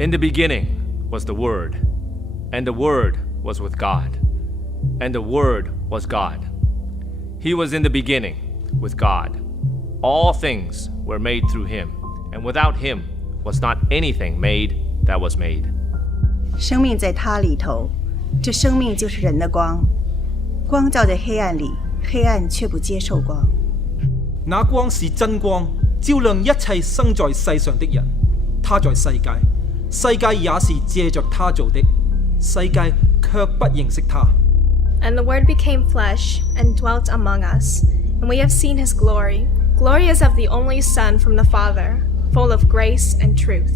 In the beginning was the Word, and the Word was with God, and the Word was God. He was in the beginning with God. All things were made through him, and without him was not anything made that was made. 生命在他里头，这生命就是人的光。光照在黑暗里，黑暗却不接受光。那光是真光，照亮一切生在世上的人。他在世界，世界也是借着他做的，世界卻不認識他。And the Word became flesh and dwelt among us, and we have seen his glory. Glory as of the only Son from the Father, full of grace and truth.